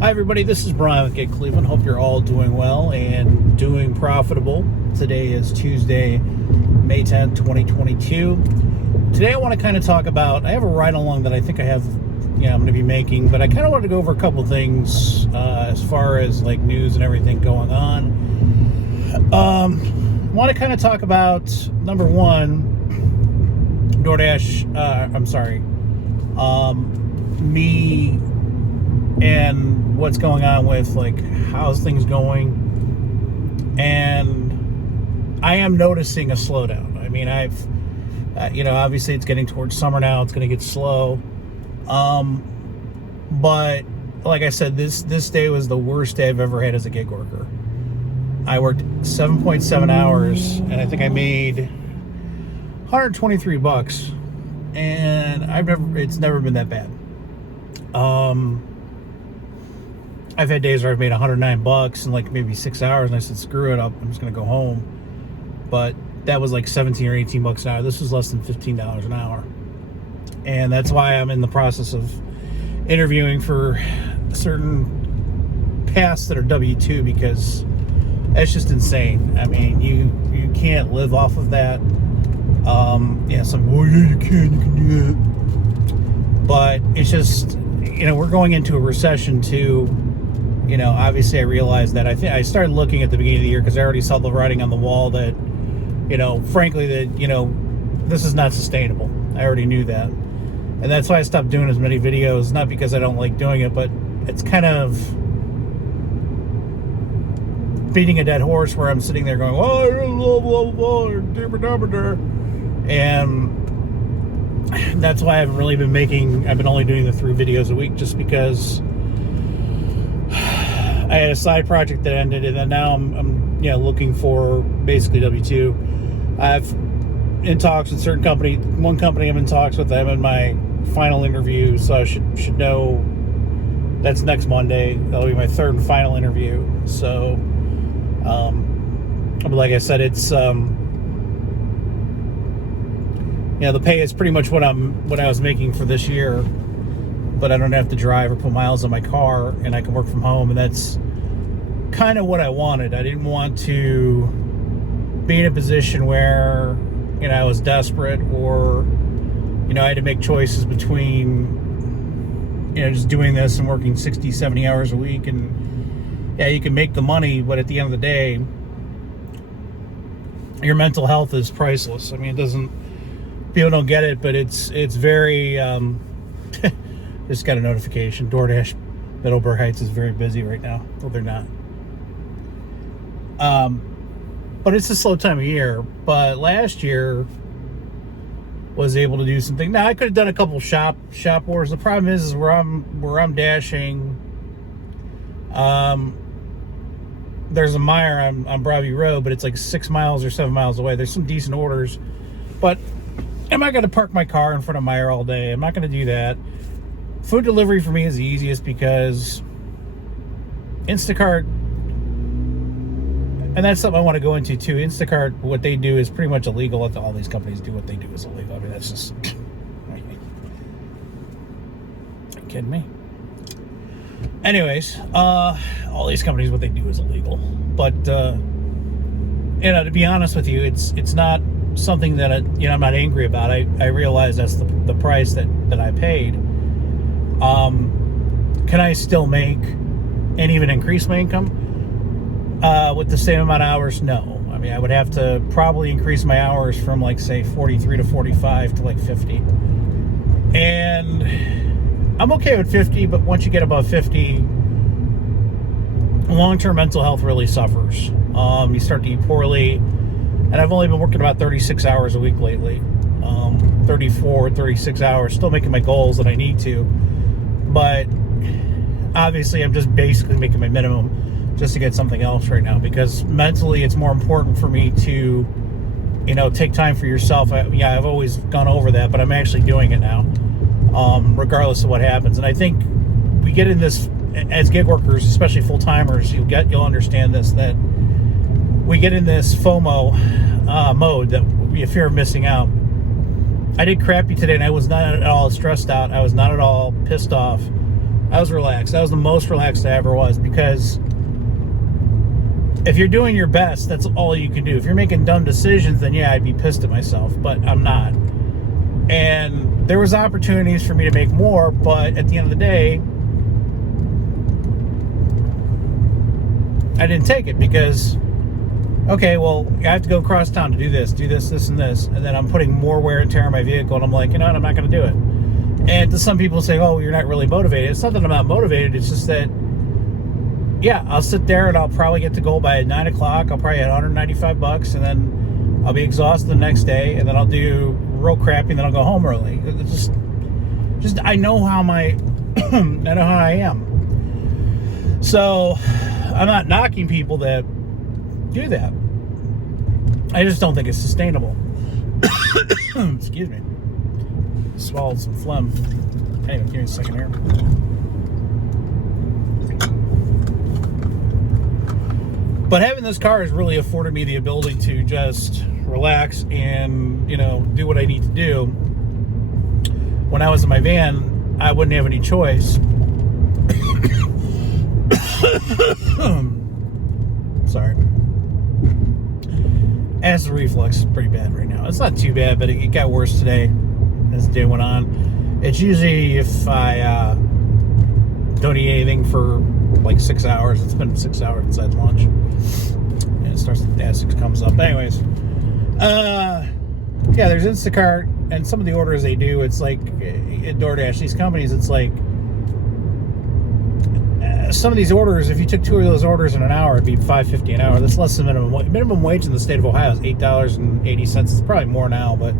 Hi everybody, this is Brian with Get Cleveland. Hope you're all doing well and doing profitable. Today is Tuesday, May 10th, 2022. Today I want to kind of talk about, I have a ride-along that I think I'm going to be making, but I kind of wanted to go over a couple things as far as like news and everything going on. I want to kind of talk about, number one, me and what's going on with like how's things going, and I am noticing a slowdown. I mean, I've obviously it's getting towards summer now, it's going to get slow, but like I said, this day was the worst day I've ever had as a gig worker. I worked 7.7 hours and I think I made $123, and it's never been that bad. I've had days where I've made $109 in like maybe 6 hours, and I said, screw it, I'm just gonna go home. But that was like 17 or 18 bucks an hour. This was less than $15 an hour. And that's why I'm in the process of interviewing for certain paths that are W-2, because that's just insane. I mean, you can't live off of that. Some, well, yeah, you can do that. But it's just, we're going into a recession too. Obviously I realized that. I started looking at the beginning of the year because I already saw the writing on the wall that, frankly, that, this is not sustainable. I already knew that. And that's why I stopped doing as many videos, not because I don't like doing it, but it's kind of beating a dead horse where I'm sitting there going, oh, blah, blah, blah, and that's why I haven't really been I've been only doing the 3 videos a week, just because I had a side project that ended, and then now I'm looking for basically W-2. I've in talks with certain company. One company I'm in talks with. I'm in my final interview, so I should know. That's next Monday. That'll be my 3rd and final interview. So, but like I said, it's the pay is pretty much what I was making for this year, but I don't have to drive or put miles on my car, and I can work from home, and that's kind of what I wanted. I didn't want to be in a position where, I was desperate, or, I had to make choices between, just doing this and working 60, 70 hours a week, and yeah, you can make the money, but at the end of the day, your mental health is priceless. I mean, people don't get it, but it's very, just got a notification. Doordash Middleburg Heights is very busy right now. Well, they're not. But it's a slow time of year. But last year was able to do something. Now I could have done a couple shop wars. The problem is where I'm dashing. There's a mire on Broadview Road, but it's like 6 miles or 7 miles away. There's some decent orders, but am I going to park my car in front of Meijer all day? I'm not going to do that. Food delivery for me is the easiest because Instacart, and that's something I want to go into too. Instacart, what they do is pretty much illegal. All these companies do what they do is illegal. I mean, that's just... Are you kidding me? Anyways, all these companies, what they do is illegal. But, to be honest with you, it's not something that I'm not angry about. I realize that's the price that I paid. Can I still make and even increase my income with the same amount of hours? No. I mean, I would have to probably increase my hours from like say 43 to 45 to like 50. And I'm okay with 50, but once you get above 50, long-term mental health really suffers. You start to eat poorly. And I've only been working about 36 hours a week lately. 34, 36 hours, still making my goals that I need to. But obviously I'm just basically making my minimum just to get something else right now, because mentally it's more important for me to, take time for yourself. I've always gone over that, but I'm actually doing it now, regardless of what happens. And I think we get in this, as gig workers, especially full-timers, you'll understand this, that we get in this FOMO mode, that we fear of missing out. I did crappy today, and I was not at all stressed out. I was not at all pissed off. I was relaxed. I was the most relaxed I ever was, because if you're doing your best, that's all you can do. If you're making dumb decisions, then yeah, I'd be pissed at myself, but I'm not. And there was opportunities for me to make more, but at the end of the day, I didn't take it because, okay, well, I have to go across town to do this, and this, and then I'm putting more wear and tear on my vehicle, and I'm like, you know what, I'm not going to do it. And to some people say, oh, you're not really motivated. It's not that I'm not motivated, it's just that, yeah, I'll sit there and I'll probably get to goal by 9 o'clock. I'll probably have $195, and then I'll be exhausted the next day, and then I'll do real crappy, and then I'll go home early. It's just I know how I know how I am. So I'm not knocking people that do that. I just don't think it's sustainable. Excuse me. Swallowed some phlegm. Anyway, give me a second here. But having this car has really afforded me the ability to just relax and, you know, do what I need to do. When I was in my van, I wouldn't have any choice. Sorry. Acid reflux is pretty bad right now. It's not too bad, but it got worse today as the day went on. It's usually if I don't eat anything for like 6 hours. It's been 6 hours inside lunch. And it starts, the acid comes up. Anyways, yeah, there's Instacart, and some of the orders they do, it's like at Doordash, these companies, it's like some of these orders, if you took 2 of those orders in an hour, it'd be $5.50 an hour. That's less than minimum wage. Minimum wage in the state of Ohio is $8.80. It's probably more now, but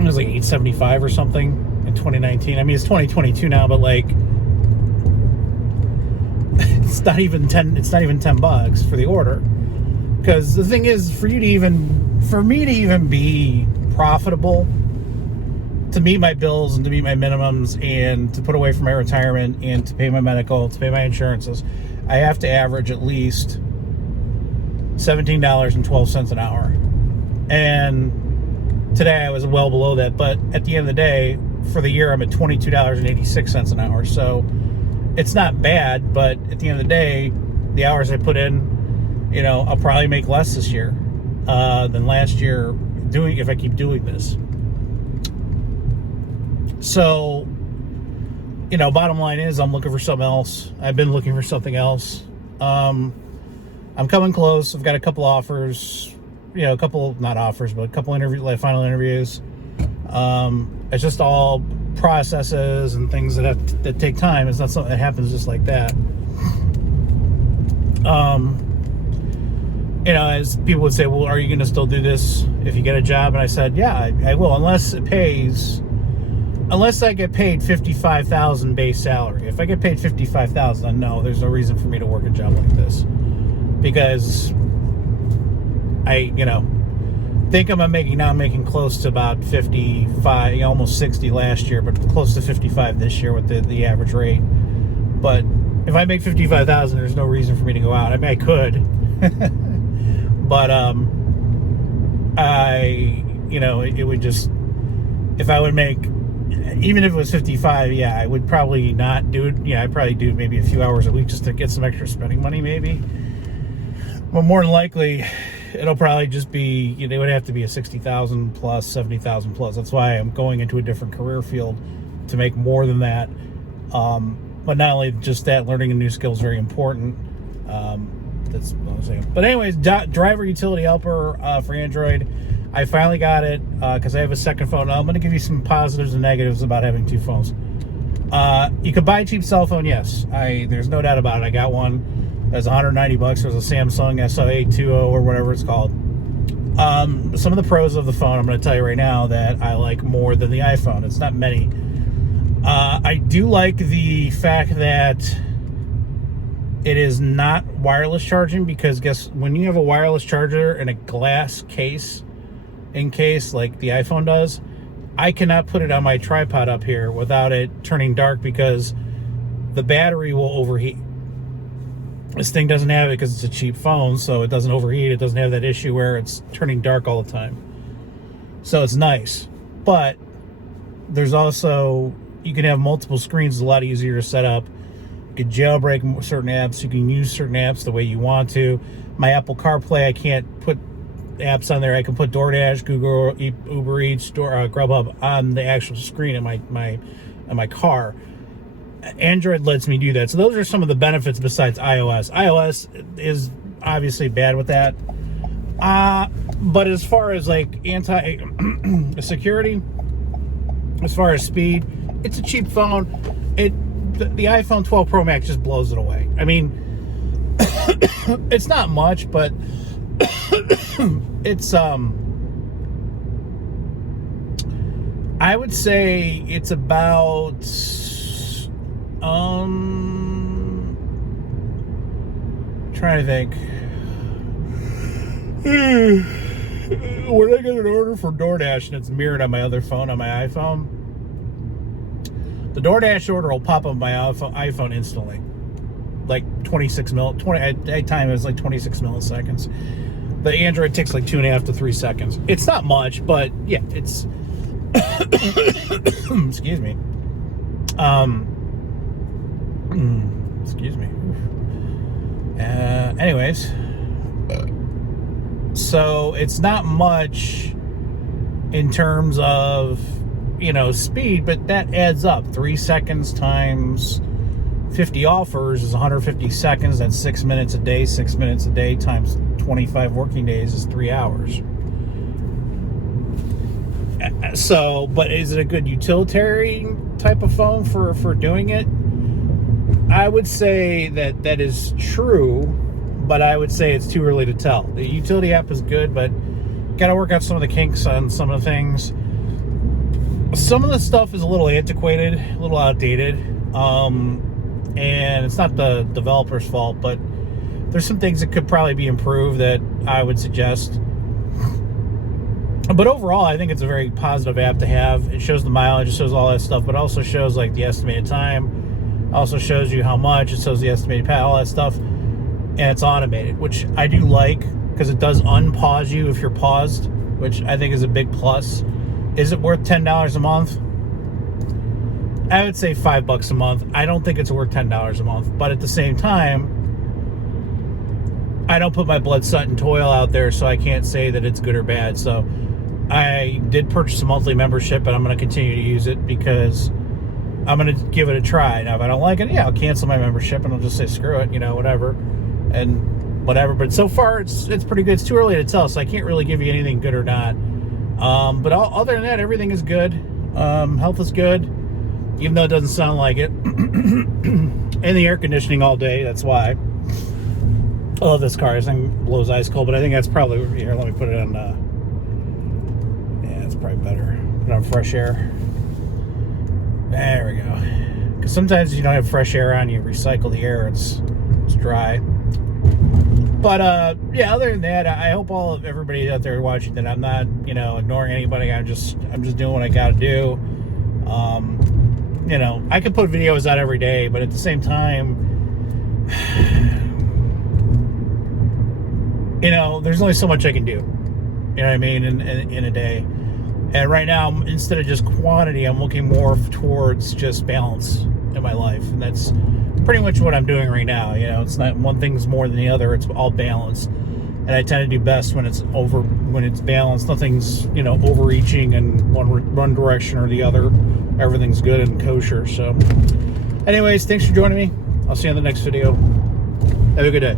it was like $8.75 or something in 2019. I mean, it's 2022 now, but like it's not even $10 for the order. Because the thing is, for me to even be profitable, to meet my bills and to meet my minimums and to put away for my retirement and to pay my medical, to pay my insurances, I have to average at least $17.12 an hour. And today I was well below that, but at the end of the day, for the year, I'm at $22.86 an hour. So it's not bad, but at the end of the day, the hours I put in, you know, I'll probably make less this year than last year if I keep doing this. So, you know, bottom line is I'm looking for something else. I've been looking for something else. I'm coming close. I've got a couple offers, you know, not offers, but a couple final interviews. It's just all processes and things that take time. It's not something that happens just like that. You know, as people would say, well, are you going to still do this if you get a job? And I said, yeah, I will, unless I get paid $55,000 base salary. If I get paid $55,000, no, there's no reason for me to work a job like this, because think I'm making close to about 55, almost 60 last year, but close to 55 this year with the average rate. But if I make 55,000, there's no reason for me to go out. I mean, I could, but it would just, if I would make, even if it was 55, yeah, I would probably not do it. Yeah, I'd probably do maybe a few hours a week just to get some extra spending money, maybe. But more than likely, it'll probably just be, it would have to be a 60,000 plus, 70,000 plus. That's why I'm going into a different career field, to make more than that. But not only just that, learning a new skill is very important. That's what I'm saying. But anyways, driver utility helper for Android. I finally got it because I have a second phone. Now, I'm going to give you some positives and negatives about having two phones. You could buy a cheap cell phone, yes. There's no doubt about it. I got one. It was $190. It was a Samsung S0820 or whatever it's called. Some of the pros of the phone, I'm going to tell you right now, that I like more than the iPhone. It's not many. I do like the fact that it is not wireless charging, because when you have a wireless charger in a glass case, like the iPhone does, I cannot put it on my tripod up here without it turning dark, because the battery will overheat. This thing doesn't have it because it's a cheap phone, so it doesn't overheat. It doesn't have that issue where it's turning dark all the time. So it's nice. But there's also You can have multiple screens. It's a lot easier to set up. You can jailbreak certain apps. You can use certain apps the way you want to. My Apple CarPlay, I can't put apps on there. I can put DoorDash, Google, Uber Eats, Grubhub on the actual screen in my car. Android lets me do that. So those are some of the benefits besides iOS. iOS is obviously bad with that. But as far as like security, as far as speed, it's a cheap phone. The iPhone 12 Pro Max just blows it away. I mean, it's not much, but it's I would say it's about trying to think. When I get an order for DoorDash and it's mirrored on my other phone, on my iPhone, the DoorDash order will pop up on my iPhone instantly. Like 26 at that time it was like 26 milliseconds. The Android takes like 2.5 to 3 seconds. It's not much, but yeah, it's excuse me. Excuse me. Anyways, so it's not much in terms of, speed, but that adds up. 3 seconds times 50 offers is 150 seconds. That's 6 minutes a day. 6 minutes a day times 25 working days is 3 hours. So, but is it a good utilitarian type of phone for doing it? I would say that is true, but I would say it's too early to tell. The utility app is good, but got to work out some of the kinks on some of the things. Some of the stuff is a little antiquated, a little outdated, and it's not the developer's fault, but there's some things that could probably be improved that I would suggest. But overall, I think it's a very positive app to have. It shows the mileage, it shows all that stuff, but also shows like the estimated time, also shows you how much, it shows the estimated path, all that stuff, and it's automated, which I do like because it does unpause you if you're paused, which I think is a big plus. Is it worth $10 a month? I would say $5 a month. I don't think it's worth $10 a month, but at the same time, I don't put my blood, sweat, and toil out there, so I can't say that it's good or bad. So I did purchase a monthly membership, and I'm going to continue to use it because I'm going to give it a try. Now, if I don't like it, yeah, I'll cancel my membership, and I'll just say, screw it, whatever. And whatever. But so far, it's pretty good. It's too early to tell, so I can't really give you anything good or not. But other than that, everything is good. Health is good, even though it doesn't sound like it. And the air conditioning all day, that's why. I love this car. This thing blows ice cold, but I think that's probably, here, let me put it on, yeah, it's probably better. Put it on fresh air. There we go. Because sometimes you don't have fresh air on, you recycle the air, it's dry. But, yeah, other than that, I hope everybody out there watching that I'm not, ignoring anybody. I'm just doing what I got to do. I could put videos out every day, but at the same time, there's only so much I can do. You know what I mean? In a day. And right now, instead of just quantity, I'm looking more towards just balance in my life. And that's pretty much what I'm doing right now. It's not one thing's more than the other. It's all balanced. And I tend to do best when it's balanced. Nothing's, overreaching in one direction or the other. Everything's good and kosher. So anyways, thanks for joining me. I'll see you on the next video. Have a good day.